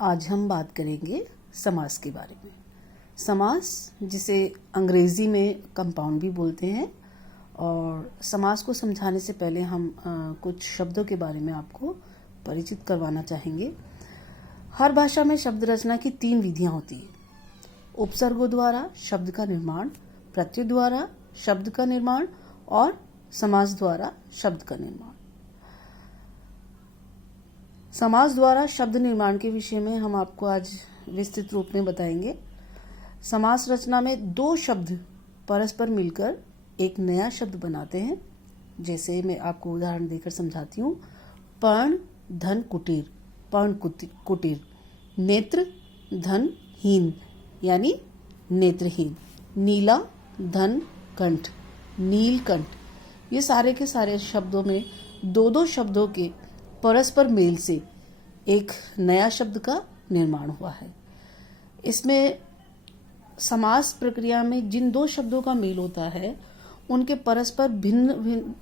आज हम बात करेंगे समास के बारे में। समास, जिसे अंग्रेजी में कंपाउंड भी बोलते हैं, और समास को समझाने से पहले हम कुछ शब्दों के बारे में आपको परिचित करवाना चाहेंगे। हर भाषा में शब्द रचना की 3 विधियां होती है। उपसर्गों द्वारा शब्द का निर्माण, प्रत्यय द्वारा शब्द का निर्माण और समास द्वारा शब्द का निर्माण। समास द्वारा शब्द निर्माण के विषय में हम आपको आज विस्तृत रूप में बताएंगे। समास रचना में 2 शब्द परस्पर मिलकर एक नया शब्द बनाते हैं। जैसे मैं आपको उदाहरण देकर समझाती हूँ। पर्ण धन कुटीर, पर्ण कुटीर। नेत्र धन हीन यानी नेत्रहीन। नीला धन कंठ, नीलकंठ। ये सारे के सारे शब्दों में 2 शब्दों के परस्पर मेल से एक नया शब्द का निर्माण हुआ है। इसमें समास प्रक्रिया में जिन 2 शब्दों का मेल होता है, उनके परस्पर भिन्न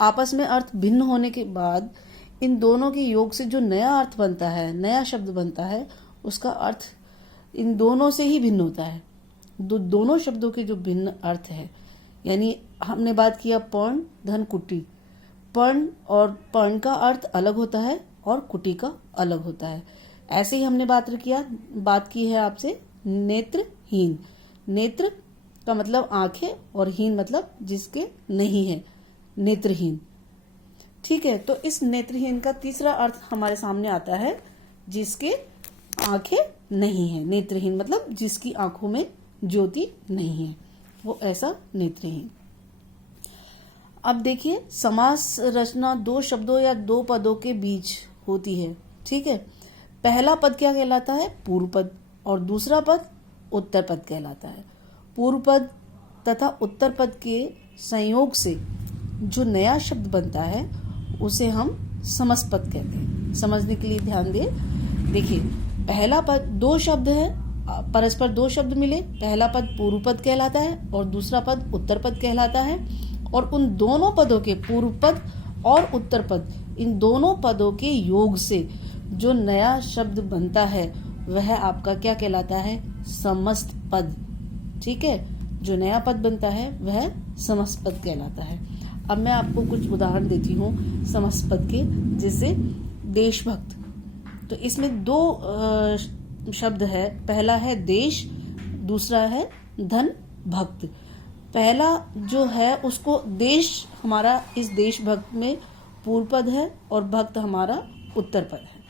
आपस में अर्थ भिन्न होने के बाद इन दोनों के योग से जो नया अर्थ बनता है, नया शब्द बनता है, उसका अर्थ इन दोनों से ही भिन्न होता है। दोनों शब्दों के जो भिन्न अर्थ है, यानी हमने बात किया पर्ण धन कुटी। पर्ण और पर्ण का अर्थ अलग होता है और कुटी का अलग होता है। ऐसे ही हमने बात की है आपसे नेत्रहीन। नेत्र का मतलब आंखें और हीन मतलब जिसके नहीं है, नेत्रहीन। ठीक है, तो इस नेत्रहीन का तीसरा अर्थ हमारे सामने आता है जिसके आंखें नहीं है। नेत्रहीन मतलब जिसकी आंखों में ज्योति नहीं है, वो ऐसा नेत्रहीन। अब देखिए, समास रचना 2 शब्दों या 2 पदों के बीच होती है। ठीक है, पहला पद क्या कहलाता है? पूर्व पद, और दूसरा पद उत्तर पद कहलाता है। पूर्व पद तथा उत्तर पद के संयोग से जो नया शब्द बनता है उसे हम समस्त पद कहते हैं। समझने के लिए ध्यान दें। देखिए, पहला पद 2 शब्द है, परस्पर 2 शब्द मिले। पहला पद पूर्व पद कहलाता है और दूसरा पद उत्तर पद कहलाता है। और उन दोनों पदों के, पूर्व पद और उत्तर पद, इन दोनों पदों के योग से जो नया शब्द बनता है वह आपका क्या कहलाता है? समस्त पद। ठीक है, जो नया पद बनता है वह समस्त पद कहलाता है। अब मैं आपको कुछ उदाहरण देती हूँ समस्त पद के, जैसे देशभक्त। तो इसमें 2 शब्द है। पहला है देश, दूसरा है धन भक्त। पहला जो है उसको देश हमारा इस देशभक्त में पूर्व पद है और भक्त हमारा उत्तर पद है।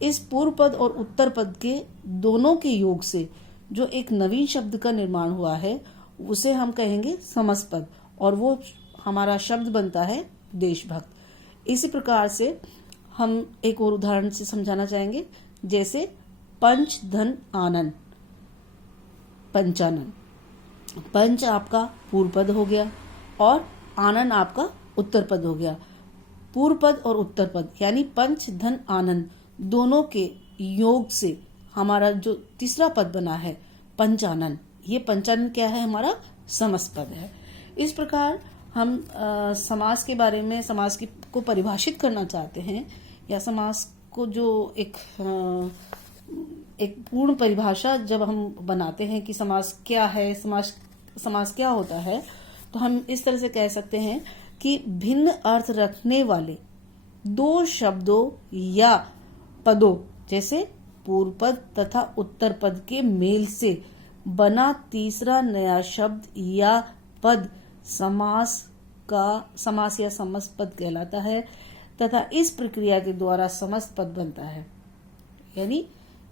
इस पूर्व पद और उत्तर पद के दोनों के योग से जो एक नवीन शब्द का निर्माण हुआ है उसे हम कहेंगे समस्त पद, और वो हमारा शब्द बनता है देशभक्त। इसी प्रकार से हम एक और उदाहरण से समझाना चाहेंगे। जैसे पंच धन आनन, पंचानन। पंच आपका पूर्व पद हो गया और आनन आपका उत्तर पद हो गया। पूर्व पद और उत्तर पद यानी पंच धन आनंद दोनों के योग से हमारा जो तीसरा पद बना है पंचानन, ये पंचानन क्या है? हमारा समस्त पद है। इस प्रकार हम समास के बारे में, समास को परिभाषित करना चाहते हैं, या समास को जो एक पूर्ण परिभाषा जब हम बनाते हैं कि समास क्या है, समास क्या होता है, तो हम इस तरह से कह सकते हैं कि भिन्न अर्थ रखने वाले 2 शब्दों या पदों, जैसे पूर्व पद तथा उत्तर पद के मेल से बना तीसरा नया शब्द या पद समास या समस्त पद कहलाता है, तथा इस प्रक्रिया के द्वारा समस्त पद बनता है। यानी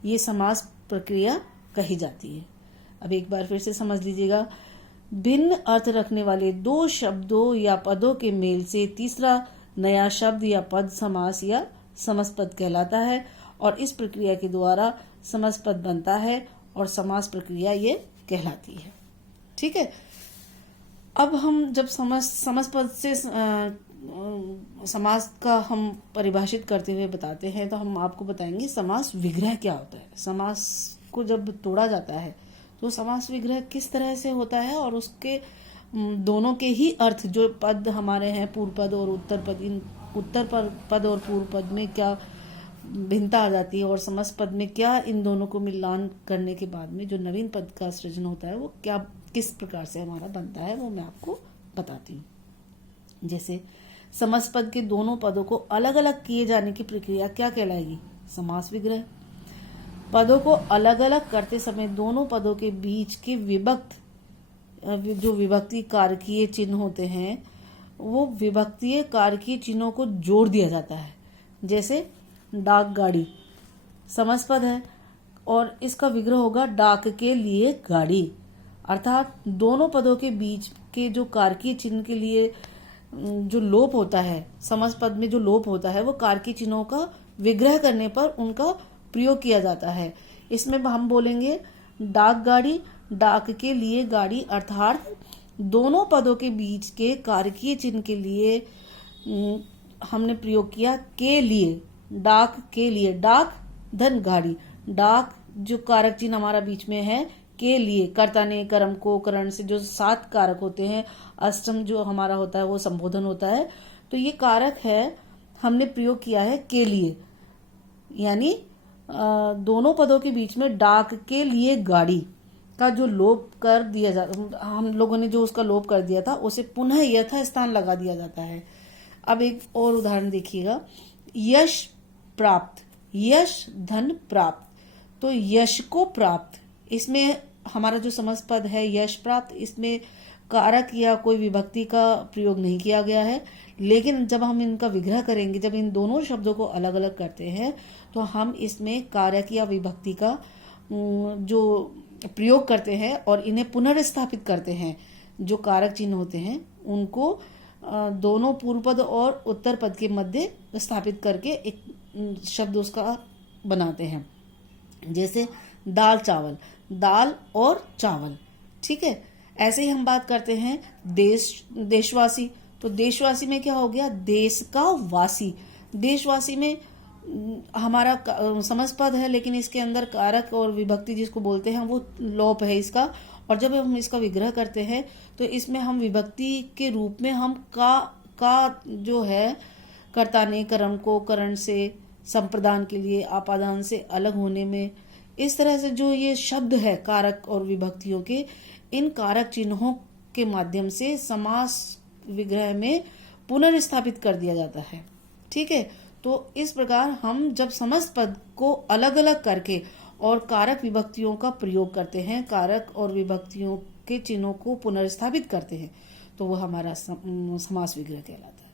ये समास प्रक्रिया कही जाती है। अब एक बार फिर से समझ लीजिएगा। भिन्न अर्थ रखने वाले 2 शब्दों या पदों के मेल से तीसरा नया शब्द या पद समास या समस्त पद कहलाता है, और इस प्रक्रिया के द्वारा समस्त पद बनता है और समास प्रक्रिया ये कहलाती है। ठीक है, अब हम जब समस्त पद से समास का हम परिभाषित करते हुए बताते हैं, तो हम आपको बताएंगे समास विग्रह क्या होता है। समास को जब तोड़ा जाता है तो समास विग्रह किस तरह से होता है, और उसके दोनों के ही अर्थ, जो पद हमारे हैं पूर्व पद और उत्तर पद, इन उत्तर पद और पूर्व पद में क्या भिन्नता आ जाती है और समस्त पद में क्या इन दोनों को मिलान करने के बाद में जो नवीन पद का सृजन होता है वो क्या किस प्रकार से हमारा बनता है वो मैं आपको बताती हूँ। जैसे समस्त पद के दोनों पदों को अलग अलग किए जाने की प्रक्रिया क्या कहलाएगी? समास विग्रह। पदों को अलग अलग करते समय दोनों पदों के बीच के जो विभक्ति कारकीय चिन्ह होते हैं वो विभक्तीय कारकीय चिन्हों को जोड़ दिया जाता है। जैसे डाक गाड़ी समस्त पद है और इसका विग्रह होगा डाक के लिए गाड़ी, अर्थात दोनों पदों के बीच के जो कारकीय चिन्ह के लिए जो लोप होता है, समस्त पद में जो लोप होता है वो कारकीय चिन्हों का विग्रह करने पर उनका प्रयोग किया जाता है। इसमें हम बोलेंगे डाक गाड़ी, डाक के लिए गाड़ी, अर्थात दोनों पदों के बीच के कारकीय चिन्ह के लिए हमने प्रयोग किया के लिए, डाक के लिए, डाक धन गाड़ी, डाक जो कारक चिन्ह हमारा बीच में है के लिए, कर्ता ने कर्म को करण से जो 7 कारक होते हैं, अष्टम जो हमारा होता है वो संबोधन होता है, तो ये कारक है हमने प्रयोग किया है के लिए, यानी दोनों पदों के बीच में डाक के लिए गाड़ी का जो लोप कर दिया जाता, हम लोगों ने जो उसका लोप कर दिया था उसे पुनः यथास्थान लगा दिया जाता है। अब एक और उदाहरण देखिएगा, यश प्राप्त, यश धन प्राप्त, तो यश को प्राप्त, इसमें हमारा जो समस्त पद है यश प्राप्त, इसमें कारक या कोई विभक्ति का प्रयोग नहीं किया गया है, लेकिन जब हम इनका विग्रह करेंगे, जब इन दोनों शब्दों को अलग अलग करते हैं तो हम इसमें कारक या विभक्ति का जो प्रयोग करते हैं और इन्हें पुनर्स्थापित करते हैं। जो कारक चिन्ह होते हैं उनको दोनों पूर्व पद और उत्तर पद के मध्य स्थापित करके एक शब्द उसका बनाते हैं। जैसे दाल चावल, दाल और चावल, ठीक है। ऐसे ही हम बात करते हैं देशवासी, तो देशवासी में क्या हो गया? देश का वासी। देशवासी में हमारा समस्त पद है लेकिन इसके अंदर कारक और विभक्ति जिसको बोलते हैं वो लोप है इसका, और जब हम इसका विग्रह करते हैं तो इसमें हम विभक्ति के रूप में हम का जो है कर्ता ने कर्म को करण से संप्रदान के लिए आपादान से अलग होने में, इस तरह से जो ये शब्द है कारक और विभक्तियों के, इन कारक चिन्हों के माध्यम से समास विग्रह में पुनर्स्थापित कर दिया जाता है, ठीक है। तो इस प्रकार हम जब समस्त पद को अलग अलग करके और कारक विभक्तियों का प्रयोग करते हैं, कारक और विभक्तियों के चिन्हों को पुनर्स्थापित करते हैं, तो वह हमारा समास विग्रह कहलाता है।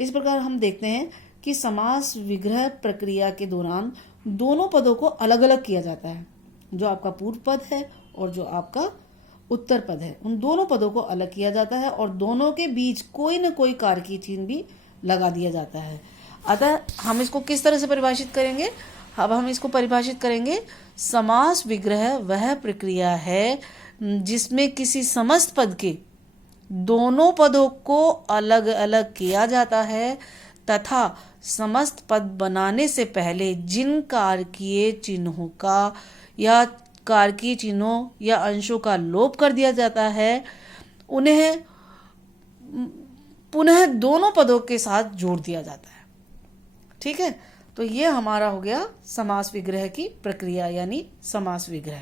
इस प्रकार हम देखते हैं कि समास विग्रह प्रक्रिया के दौरान दोनों पदों को अलग अलग किया जाता है। जो आपका पूर्व पद है और जो आपका उत्तर पद है, उन दोनों पदों को अलग किया जाता है और दोनों के बीच कोई न कोई कारकीय चिन्ह भी लगा दिया जाता है। अतः हम इसको किस तरह से परिभाषित करेंगे? अब हम इसको परिभाषित करेंगे, समास विग्रह वह प्रक्रिया है जिसमें किसी समस्त पद के दोनों पदों को अलग अलग किया जाता है तथा समस्त पद बनाने से पहले जिन कारकीय चिन्हों का या कारकीय चिन्हों या अंशों का लोप कर दिया जाता है उन्हें पुनः दोनों पदों के साथ जोड़ दिया जाता है, ठीक है। तो ये हमारा हो गया समास विग्रह की प्रक्रिया यानी समास विग्रह।